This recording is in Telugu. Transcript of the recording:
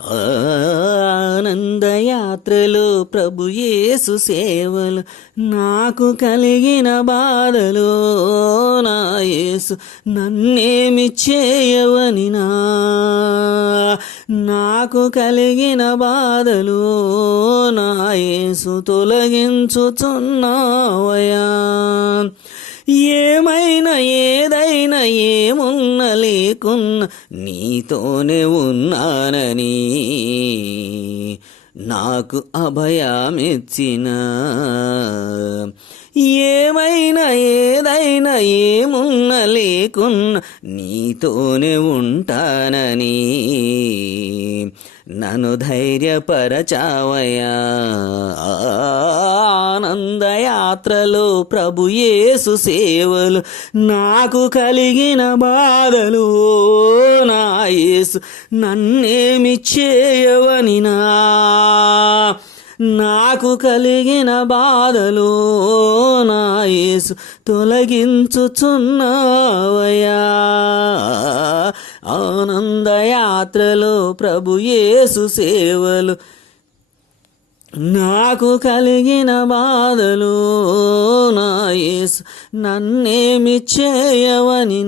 ఆనందయాత్రలో ప్రభు యేసు సేవలు నాకు కలిగిన బాధలో నా యేసు నన్నేమి చేయవని నాకు కలిగిన బాధలో నా యేసు తొలగించుచున్నావయ్యా. ఏమైనా ఏదైనా ఏమున్న లేకున్నా నీతోనే ఉన్నానని నాకు అభయమిచ్చిన. ఏమైనా ఏదైనా ఏమున్న లేకున్నా నీతోనే ఉంటానని నన్ను ధైర్యపరచావయ్యా. ఆనందయాత్రలో ప్రభు యేసు సేవలు నాకు కలిగిన బాధలు నా యేసు నన్నేమి చేయవని నాకు కలిగిన బాధలు నా యేసు తొలగించుచున్నావయ్యా. ఆనందయాత్రలో ప్రభు యేసు సేవలు నాకు కలిగిన బాధలు నా యేసు నన్నేమి చేయవని